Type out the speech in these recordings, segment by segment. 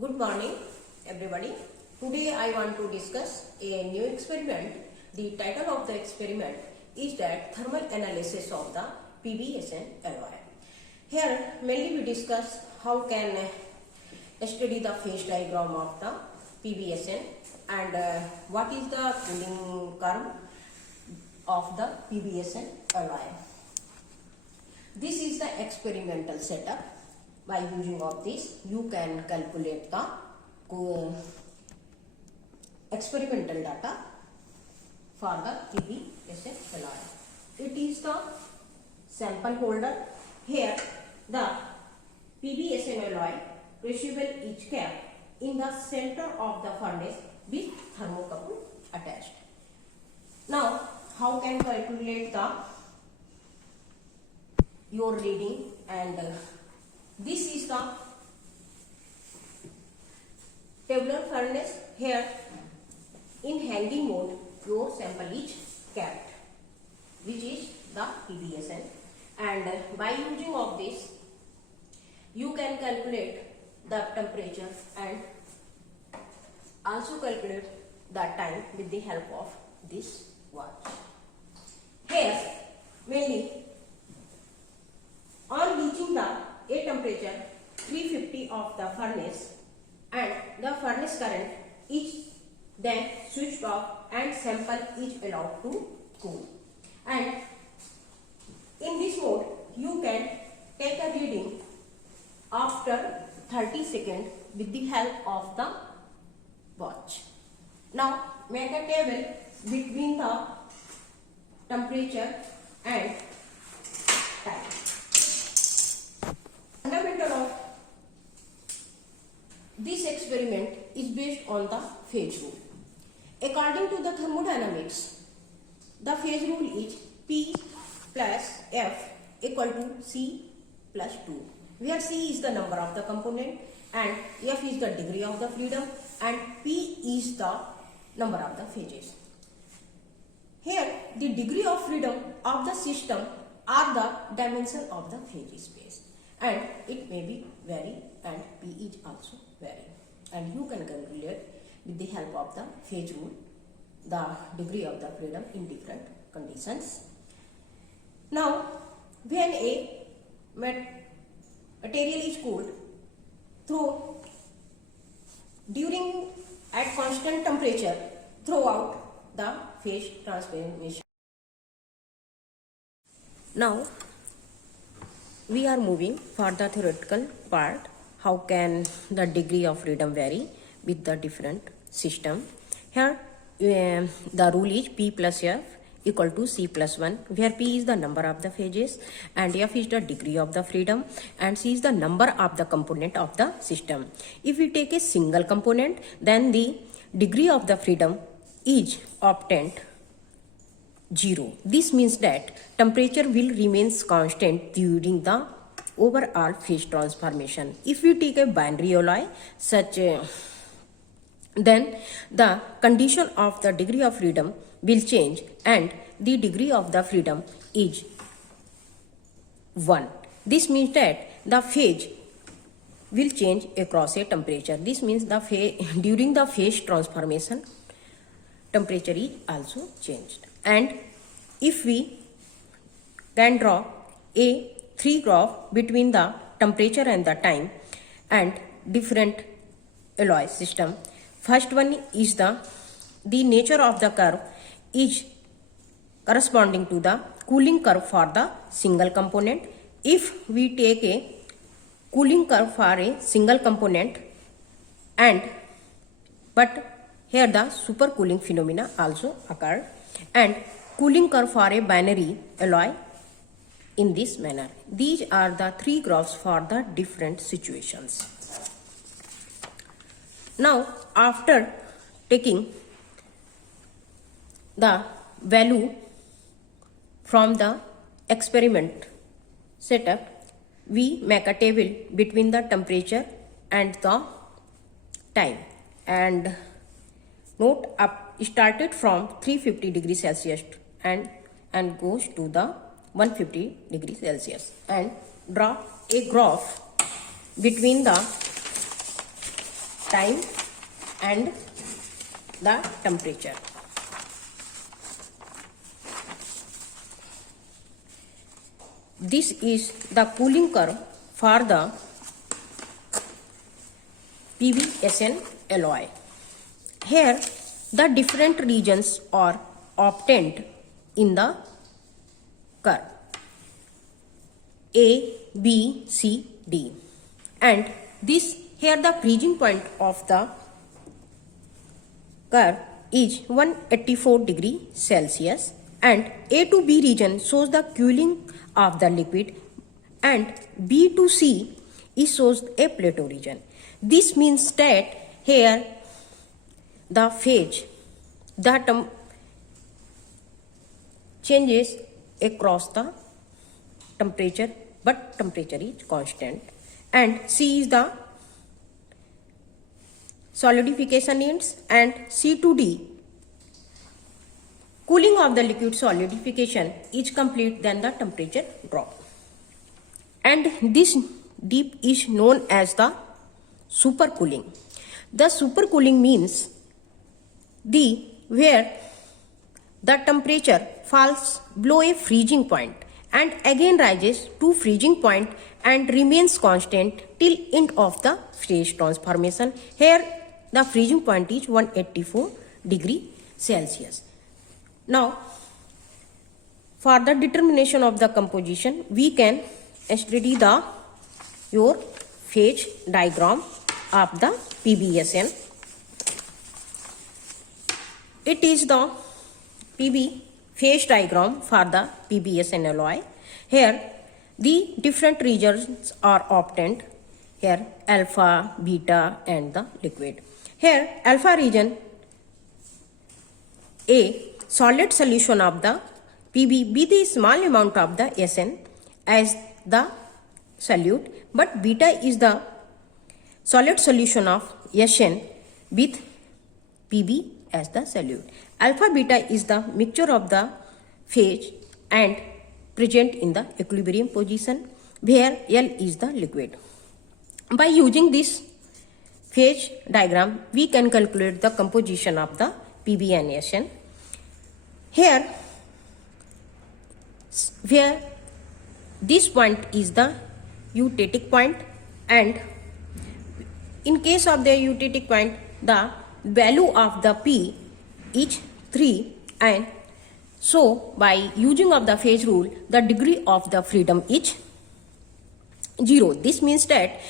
Good morning, everybody. Today I want to discuss a new experiment. The title of the experiment is that thermal analysis of the PBSN alloy. Here mainly we discuss how can study the phase diagram of the PBSN and what is the cooling curve of the PBSN alloy. This is the experimental setup. By using of this, you can calculate the experimental data for the PBSN alloy. It is the sample holder. Here, the PBSN alloy crucible is kept in the center of the furnace with thermocouple attached. Now, how can calculate the your reading and this is the tabular furnace. Here in hanging mode your sample is kept, which is the PBSN, and by using of this you can calculate the temperature and also calculate the time with the help of this watch. Here mainly on reaching the a temperature 350 of the furnace and the furnace current is then switched off and sample is allowed to cool. And in this mode you can take a reading after 30 seconds with the help of the watch. Now make a table between the temperature and time. Fundamental of this experiment is based on the phase rule. According to the thermodynamics, the phase rule is P plus F equal to C plus 2, where C is the number of the component and F is the degree of the freedom and P is the number of the phases. Here, the degree of freedom of the system are the dimension of the phase space. And it may be vary and P is also vary, and you can calculate with the help of the phase rule the degree of the freedom in different conditions. Now when a material is cooled through during at constant temperature throughout the phase transformation. Now we are moving for the theoretical part. How can the degree of freedom vary with the different system? Here the rule is P plus F equal to C plus 1, where P is the number of the phases and F is the degree of the freedom and C is the number of the component of the system. If we take a single component, then the degree of the freedom is obtained 0. This means that temperature will remain constant during the overall phase transformation. If we take a binary alloy then the condition of the degree of freedom will change and the degree of the freedom is 1. This means that the phase will change across a temperature. This means the during the phase transformation temperature is also changed. And if we can draw a 3 graph between the temperature and the time and different alloy system. First one is the nature of the curve is corresponding to the cooling curve for the single component. If we take a cooling curve for a single component but here the supercooling phenomena also occur, and cooling curve for a binary alloy in this manner. These are the 3 graphs for the different situations. Now after taking the value from the experiment setup, we make a table between the temperature and the time, and note up started from 350 degrees Celsius and goes to the 150 degrees Celsius, and draw a graph between the time and the temperature. This is the cooling curve for the PBSN alloy. Here the different regions are obtained in the curve A, B, C, D, and this here the freezing point of the curve is 184 degree Celsius, and A to B region shows the cooling of the liquid, and B to C is shows a plateau region. This means that here the phase, the term changes across the temperature, but temperature is constant, and C is the solidification ends, and C to D cooling of the liquid solidification is complete, then the temperature drop. And this dip is known as the supercooling. The supercooling means where the temperature falls below a freezing point and again rises to freezing point and remains constant till end of the phase transformation. Here the freezing point is 184 degree Celsius. Now, for the determination of the composition, we can study your phase diagram of the PBSN. It is the PB phase diagram for the PBSN alloy. Here the different regions are obtained. Here alpha, beta and the liquid. Here alpha region A, solid solution of the PB with a small amount of the SN as the solute, but beta is the solid solution of SN with PB as the solute. Alpha beta is the mixture of the phase and present in the equilibrium position, where L is the liquid. By using this phase diagram, we can calculate the composition of the PB and SN. Here, where this point is the eutatic point, and in case of the eutatic point, the value of the P is 3, and so by using of the phase rule, the degree of the freedom is 0. This means that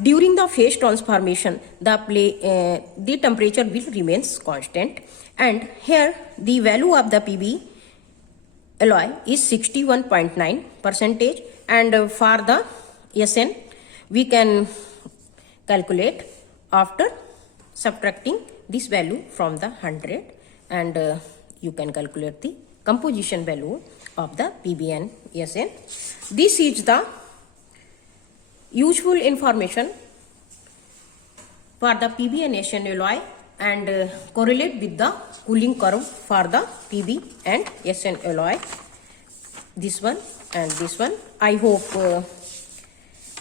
during the phase transformation, the temperature will remains constant, and here the value of the PB alloy is 61.9%, and for the SN we can calculate after subtracting this value from the 100, and you can calculate the composition value of the PB and SN. This is the useful information for the PB and SN alloy, and correlate with the cooling curve for the PB and SN alloy, this one and this one. I hope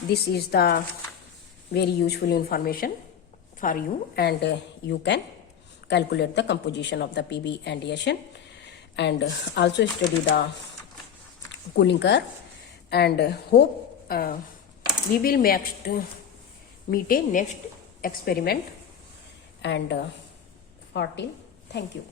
this is the very useful information for you, and you can calculate the composition of the PB and SN, and also study the cooling curve, and hope we will meet a next experiment, and for till, thank you.